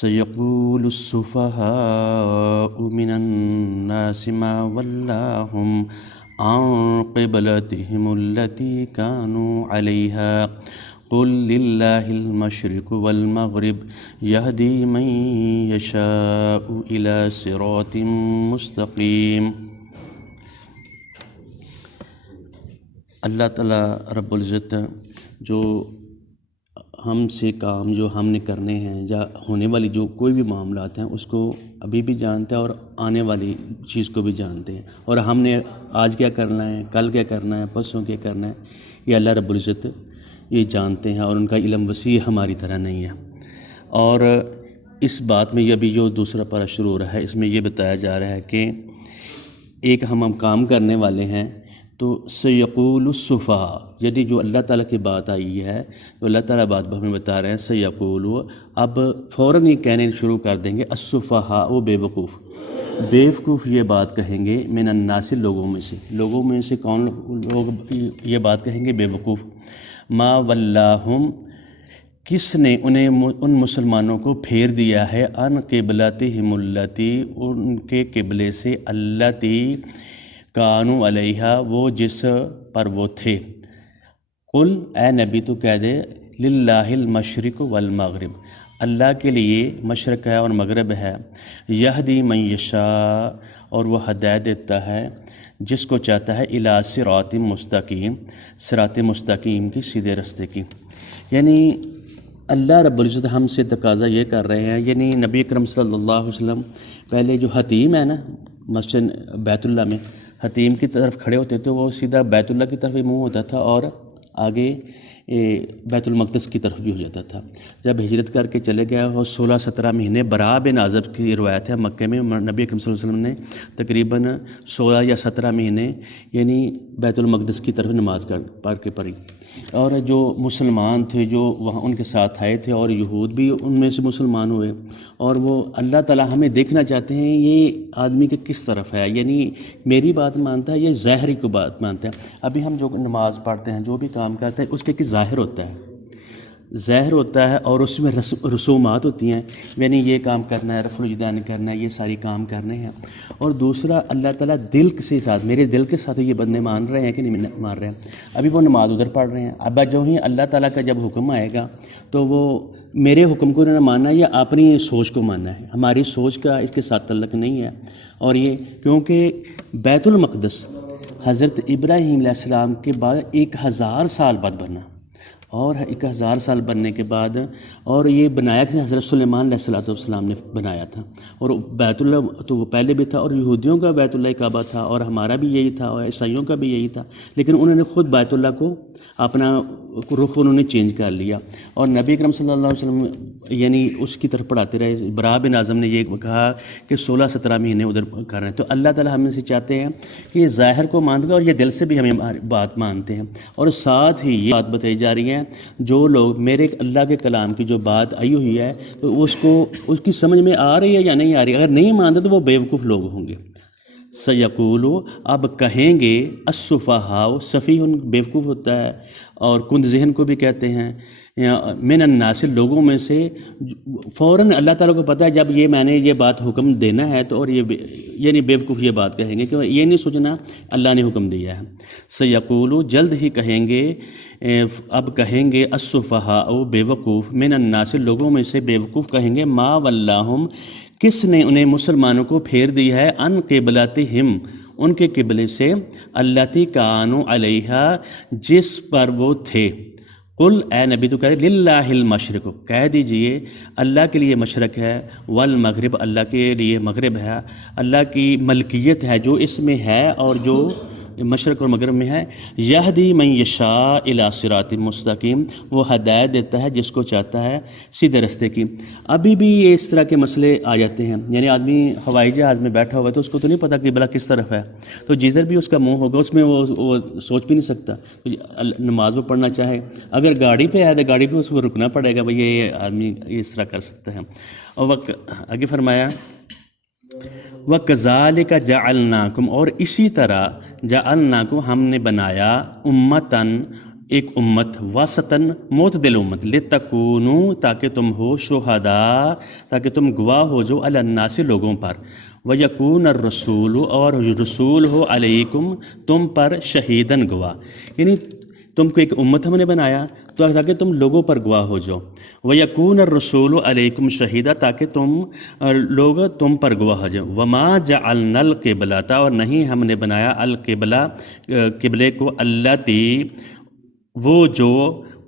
سيقول السفهاء من الناس ما ولاهم عن قبلتهم التي كانوا عليها قل لله المشرق والمغرب يهدي من يشاء إلى صراط مستقيم۔ اللہ تعالیٰ رب العزت جو ہم سے کام جو ہم نے کرنے ہیں یا ہونے والی جو کوئی بھی معاملات ہیں اس کو ابھی بھی جانتا ہے اور آنے والی چیز کو بھی جانتے ہیں، اور ہم نے آج کیا کرنا ہے، کل کیا کرنا ہے، پرسوں کیا کرنا ہے، یہ اللہ رب العزت یہ جانتے ہیں، اور ان کا علم وسیع ہماری طرح نہیں ہے۔ اور اس بات میں یہ ابھی جو دوسرا پارہ شروع ہو رہا ہے اس میں یہ بتایا جا رہا ہے کہ ایک ہم کام کرنے والے ہیں تو سیقول السفہاء، یعنی جو اللہ تعالیٰ کی بات آئی ہے تو اللہ تعالیٰ بات ہمیں بتا رہے ہیں سیقول، اب فوراً یہ کہنے شروع کر دیں گے السفہاء، وہ بے وقوف یہ بات کہیں گے من الناس، لوگوں میں سے کون لوگ یہ بات کہیں گے؟ بے وقوف۔ ما ولاہم، کس نے انہیں ان مسلمانوں کو پھیر دیا ہے، ان قبلتہم التی، ان کے قبلے سے، التی کانوا علیہا، وہ جس پر وہ تھے۔ قل، اے نبی تو کہہ دے، للہ المشرق والمغرب، اللہ کے لیے مشرق ہے اور مغرب ہے، یہدی من یشاء، اور وہ ہدایت دیتا ہے جس کو چاہتا ہے، الی صراط مستقیم، صراط مستقیم کی، سیدھے رستے کی۔ یعنی اللہ رب العزت ہم سے تقاضا یہ کر رہے ہیں، یعنی نبی اکرم صلی اللہ علیہ وسلم پہلے جو حتیم ہے نا مسجد بیت اللہ میں، حتیم کی طرف کھڑے ہوتے تھے، وہ سیدھا بیت اللہ کی طرف ہی منہ ہوتا تھا اور آگے بیت المقدس کی طرف بھی ہو جاتا تھا۔ جب ہجرت کر کے چلے گئے اور 16-17 مہینے، براء بن عازب کی روایت ہے، مکہ میں نبی اکرم صلی اللہ علیہ وسلم نے تقریباً 16 یا 17 مہینے یعنی بیت المقدس کی طرف نماز پڑھ کے پڑھی۔ اور جو مسلمان تھے جو وہاں ان کے ساتھ آئے تھے، اور یہود بھی ان میں سے مسلمان ہوئے، اور وہ اللہ تعالیٰ ہمیں دیکھنا چاہتے ہیں یہ آدمی کے کس طرف ہے، یعنی میری بات مانتا ہے یہ ظاہری کو بات مانتا ہے۔ ابھی ہم جو نماز پڑھتے ہیں، جو بھی کام کرتے ہیں، اس کے ظاہر ہوتا ہے اور اس میں رسومات ہوتی ہیں، یعنی یہ کام کرنا ہے، رفع الیدین کرنا ہے، یہ ساری کام کرنے ہیں۔ اور دوسرا اللہ تعالیٰ دل کے ساتھ، میرے دل کے ساتھ یہ بندے مان رہے ہیں کہ نہیں مان رہے ہیں۔ ابھی وہ نماز ادھر پڑھ رہے ہیں، اب جو ہی اللہ تعالیٰ کا جب حکم آئے گا تو وہ میرے حکم کو نہ ماننا یا اپنی سوچ کو ماننا ہے، ہماری سوچ کا اس کے ساتھ تعلق نہیں ہے۔ اور یہ کیونکہ بیت المقدس حضرت ابراہیم علیہ السلام کے بعد 1000 سال بعد بنا، اور 1000 سال بننے کے بعد، اور یہ بنایا کہ حضرت سلیمان علیہ السلام نے بنایا تھا، اور بیت اللہ تو وہ پہلے بھی تھا، اور یہودیوں کا بیت اللہ کعبہ تھا، اور ہمارا بھی یہی تھا، اور عیسائیوں کا بھی یہی تھا، لیکن انہوں نے خود بیت اللہ کو اپنا رخ انہوں نے چینج کر لیا۔ اور نبی اکرم صلی اللہ علیہ وسلم یعنی اس کی طرف پڑھاتے رہے۔ براء بن عازب نے یہ کہا کہ 16-17 مہینے ادھر کر رہے ہیں، تو اللہ تعالیٰ ہم سے چاہتے ہیں کہ یہ ظاہر کو مانتے ہیں اور یہ دل سے بھی ہمیں بات مانتے ہیں۔ اور ساتھ ہی یہ بات بتائی جا رہی ہے، جو لوگ میرے اللہ کے کلام کی جو بات آئی ہوئی ہے تو اس کی سمجھ میں آ رہی ہے یا نہیں آ رہی ہے، اگر نہیں مانتے تو وہ بیوقوف لوگ ہوں گے۔ سیقولو، اب کہیں گے، السفہاء، سفیہ بیوقوف ہوتا ہے، اور کند ذہن کو بھی کہتے ہیں، من الناس، لوگوں میں سے، فوراً اللہ تعالیٰ کو پتہ ہے جب یہ میں نے یہ بات حکم دینا ہے تو، اور یہ یعنی بیوقوف یہ بات کہیں گے کہ یہ نہیں سوچنا اللہ نے حکم دیا ہے۔ سیقولو، جلد ہی کہیں گے، اب کہیں گے، السفہاء، بیوقوف، من الناس، لوگوں میں سے بیوقوف کہیں گے، ما ولاہم، کس نے انہیں مسلمانوں کو پھیر دی ہے، ان قبلتہم، ان کے قبلے سے، التی کانوا علیہا، جس پر وہ تھے۔ قل، اے نبی تو کہہ للہ المشرق، کہہ دیجئے اللہ کے لیے مشرق ہے، والمغرب، اللہ کے لیے مغرب ہے، اللہ کی ملکیت ہے جو اس میں ہے اور جو مشرق اور مغرب میں ہے، یہدی من یشاء الی صراط مستقیم، وہ ہدایت دیتا ہے جس کو چاہتا ہے سیدھے رستے کی۔ ابھی بھی یہ اس طرح کے مسئلے آ جاتے ہیں، یعنی آدمی ہوائی جہاز میں بیٹھا ہوا ہے تو اس کو تو نہیں پتہ کہ بلا کس طرف ہے، تو جدھر بھی اس کا منہ ہوگا اس میں وہ سوچ بھی نہیں سکتا۔ نماز وہ پڑھنا چاہے، اگر گاڑی پہ ہے تو گاڑی پہ اس کو رکنا پڑے گا، بھئی یہ آدمی اس طرح کر سکتا ہے۔ اور آگے فرمایا، وَكَذَلِكَ جَعَلْنَاكُمْ، اور اسی طرح جعلناکم، ہم نے بنایا، امتاً، ایک امت واسطاً معتدل امت لتکونوا تاکہ تم ہو شہداء تاکہ تم گواہ ہو جو علی الناس لوگوں پر ویکون الرسول اور رسول ہو علیکم تم پر شہیداً گواہ، یعنی تم کو ایک امت ہم نے بنایا تو تاکہ تم لوگوں پر گواہ ہو جاؤ، ویکون الرسول علیکم شہیدہ تاکہ لوگ تم پر گواہ ہو جاؤ، وما جعلنا القبلۃ اور نہیں ہم نے بنایا القبلہ قبلے کو التی وہ جو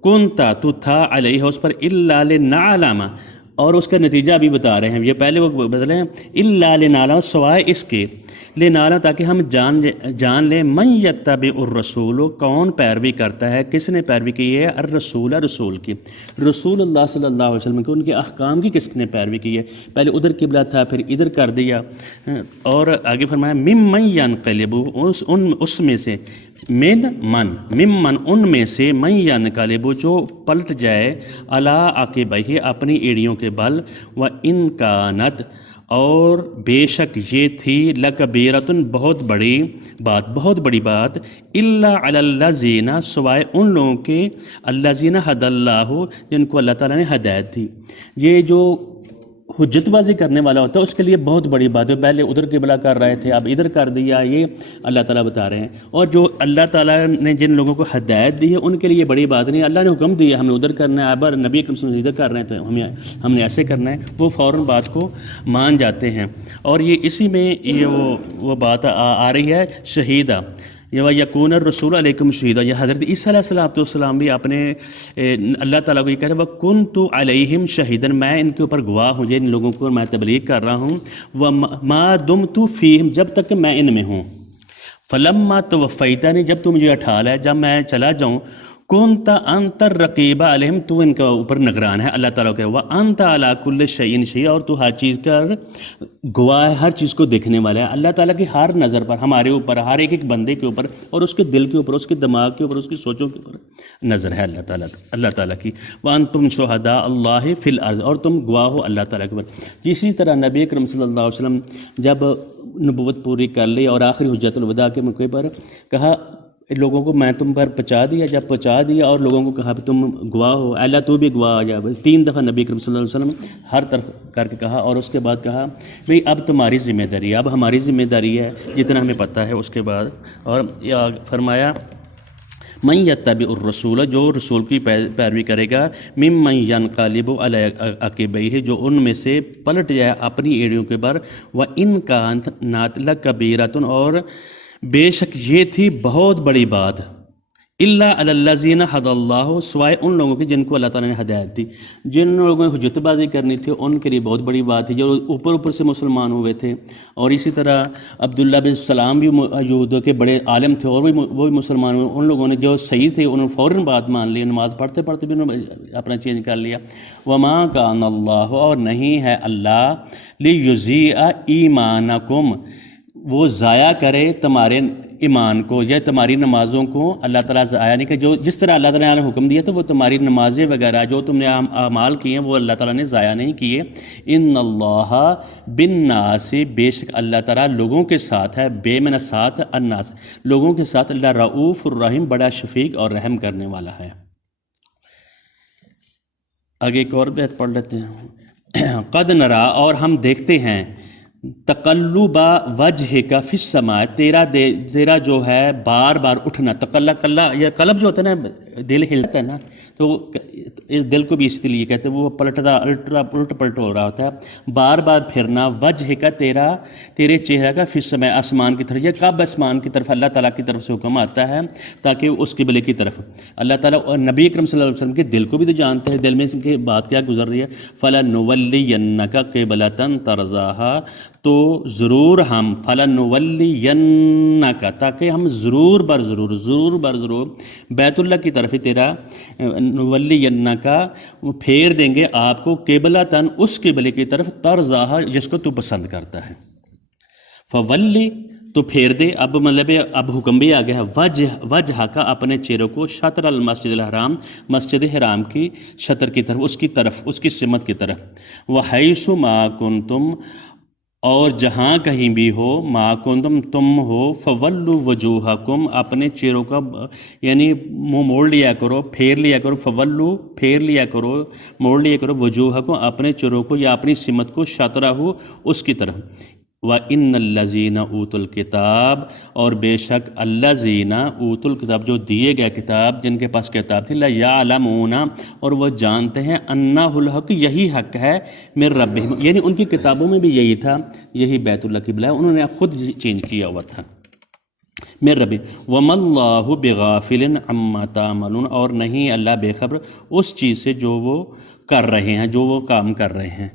کنتا تو تھا علیہ اس پر الا لنعلم، اور اس کا نتیجہ ابھی بتا رہے ہیں، یہ پہلے وہ بدلے ہیں الا لنعلم سوائے اس کے لنعلم تاکہ ہم جان لیں من یتبع الرسول کون پیروی کرتا ہے، کس نے پیروی کی ہے الرسول رسول کی، رسول اللہ صلی اللہ علیہ وسلم کی، ان کے احکام کی کس نے پیروی کی ہے، پہلے ادھر قبلہ تھا پھر ادھر کر دیا، اور آگے فرمایا ممن ینقلب اس میں سے ممن ان میں سے من ینقلب جو پلٹ جائے علی عقبیہ اپنی ایڑیوں کے بل، و ان کانت اور بے شک یہ تھی لکبیرۃ بہت بڑی بات الا علی الذین سوائے ان لوگوں کے الذین ھدی اللہ جن کو اللہ تعالیٰ نے ہدایت دی، یہ جو حجت بازی کرنے والا ہوتا ہے اس کے لیے بہت بڑی بات ہے، پہلے ادھر قبلہ کر رہے تھے اب ادھر کر دیا، یہ اللہ تعالیٰ بتا رہے ہیں، اور جو اللہ تعالیٰ نے جن لوگوں کو ہدایت دی ہے ان کے لیے یہ بڑی بات نہیں، اللہ نے حکم دیا ہم نے ادھر کرنا ہے، اب نبی اکرم صلی اللہ علیہ وسلم ادھر کر رہے ہیں تو ہم نے ایسے کرنا ہے، وہ فوراً بات کو مان جاتے ہیں، اور یہ اسی میں یہ وہ بات آ رہی ہے شہیدہ، یہ یکون الرسول علیکم شہیدہ، یہ حضرت عیسیٰ علیہ السلام بھی اپنے اللہ تعالیٰ کو یہ کہہ رہے ہیں وَكُنْتُ عَلَيْهِمْ شَهِيدًا میں ان کے اوپر گواہ ہوں، جن لوگوں کو میں تبلیغ کر رہا ہوں، وَمَا دُمْتُ فِيهِمْ جب تک کہ میں ان میں ہوں، فَلَمَّا تَوَفَّيْتَنِي جب تو مجھے اٹھا لے جب میں چلا جاؤں، كُنْتَ أَنْتَ الرَّقِيبَ عَلَيْهِمْ تو ان کا اوپر نگران ہے اللہ تعالیٰ کہ وَأَنْتَ عَلَى كُلِّ شَيْءٍ شَهِيدٌ اور تو ہر چیز کا گواہ ہے، ہر چیز کو دیکھنے والا ہے، اللہ تعالیٰ کی ہر نظر پر ہمارے اوپر ہر ایک بندے کے اوپر اور اس کے دل کے اوپر اس کے دماغ کے اوپر اس کی سوچوں کے اوپر نظر ہے اللہ تعالیٰ کی، وَأَنْتُمْ شُهَدَاءُ اللَّهِ فِي الْأَرْضِ اور تم گواہ ہو اللہ تعالیٰ کے اوپر۔ اسی طرح نبی اکرم صلی اللہ علیہ وسلم جب نبوت پوری کر لی اور آخری حجت الوداع کے موقع پر کہا لوگوں کو میں تم پر پہنچا دیا، جب پہنچا دیا اور لوگوں کو کہا تم گواہ ہو، اللہ تو بھی گواہ آ جا، 3 دفعہ نبی کریم صلی اللہ علیہ وسلم ہر طرف کر کے کہا، اور اس کے بعد کہا بھئی اب تمہاری ذمہ داری ہے، اب ہماری ذمہ داری ہے جتنا ہمیں پتہ ہے، اس کے بعد اور فرمایا من یتبع الرسول جو رسول کی پیروی کرے گا، ممن ینقلب علی عقبیہ جو ان میں سے پلٹ جائے اپنی ایڑیوں کے بر، وَإِن كَانَتْ لَكَبِیرَةٌ اور بے شک یہ تھی بہت بڑی بات الا علی الذین ھدی اللہ سوائے ان لوگوں کی جن کو اللہ تعالیٰ نے ہدایت دی، جن لوگوں نے حجت بازی کرنی تھی ان کے لیے بہت بڑی بات ہے جو اوپر سے مسلمان ہوئے تھے، اور اسی طرح عبداللہ بن سلام بھی یہودوں کے بڑے عالم تھے اور وہ بھی مسلمان ہوئے، ان لوگوں نے جو صحیح تھے انہوں نے فوراً بات مان لی، نماز پڑھتے بھی انہوں نے اپنا چینج کر لیا، وما کان اللہ اور نہیں ہے اللہ لیضیع ایمانکم وہ ضائع کرے تمہارے ایمان کو یا تمہاری نمازوں کو، اللہ تعالیٰ ضائع نہیں کہ جو جس طرح اللہ تعالیٰ نے حکم دیا تو وہ تمہاری نمازیں وغیرہ جو تم نے اعمال کیے ہیں وہ اللہ تعالیٰ نے ضائع نہیں کیے، ان اللہ بالناس بے شک اللہ تعالیٰ لوگوں کے ساتھ ہے، بے من ساتھ الناس لوگوں کے ساتھ، اللہ رؤوف الرحیم بڑا شفیق اور رحم کرنے والا ہے۔ آگے ایک اور بیت پڑھ لیتے ہیں، قد نرا اور ہم دیکھتے ہیں، تقلب وجہک فی السماء تیرا جو ہے بار بار اٹھنا، یا قلب جو ہوتا ہے نا دل ہلتا ہے نا، تو اس دل کو بھی اسی لیے کہتے ہیں وہ پلٹتا الٹ پلٹ ہو رہا ہوتا ہے، بار بار پھرنا وجہک تیرے چہرہ کا فی السماء آسمان کی طرف، یا کب آسمان کی طرف اللہ تعالیٰ کی طرف سے حکم آتا ہے تاکہ اس قبلے کی طرف اللہ تعالیٰ، اور نبی اکرم صلی اللہ علیہ وسلم کے دل کو بھی تو جانتے ہیں دل میں کی بات کیا گزر رہی ہے، فَلَنُوَلِّيَنَّكَ قِبْلَةً تَرْضَاهَا تو ضرور ہم فَلَنُوَلِّيَنَّكَ تاکہ ہم ضرور بر ضرور بیت اللہ کی طرف تیرا نُوَلِّيَنَّكَ پھیر دیں گے آپ کو قِبْلَةً اس قبلے کی طرف تَرْضَاهَا جس کو تو پسند کرتا ہے، فَوَلِّ تو پھیر دے، اب مطلب اب حکم بھی آ گیا ہے، وجہ کا اپنے چہروں کو شطر المسجد الحرام مسجد حرام کی شطر کی طرف، اس کی سمت کی طرف، وَحَيْثُ مَا كُنْتُمْ اور جہاں کہیں بھی ہو ما کنتم تم ہو فولو وجوہکم اپنے چہروں کا یعنی منہ موڑ لیا کرو، پھیر لیا کرو، فولو پھیر لیا کرو، موڑ لیا کرو، وجوہکم اپنے چہروں کو یا اپنی سمت کو شطرہ اس کی طرف۔ وَإِنَّ الَّذِينَ أُوتُوا الْكِتَابَ اور بے شک الَّذِينَ أُوتُوا الْكِتَاب جو دیے گئے کتاب، جن کے پاس کتاب تھی، لَيَعْلَمُونَ اور وہ جانتے ہیں أَنَّهُ الْحَقُّ یہی حق ہے من ربہم، یعنی ان کی کتابوں میں بھی یہی تھا، یہی بیت اللہ قبلہ ہے، انہوں نے خود چینج کیا ہوا تھا من ربی وَمَا اللَّهُ بِغَافِلٍ عَمَّا تَعْمَلُونَ اور نہیں اللہ بے خبر اس چیز سے جو وہ کر رہے ہیں، جو وہ کام کر رہے ہیں۔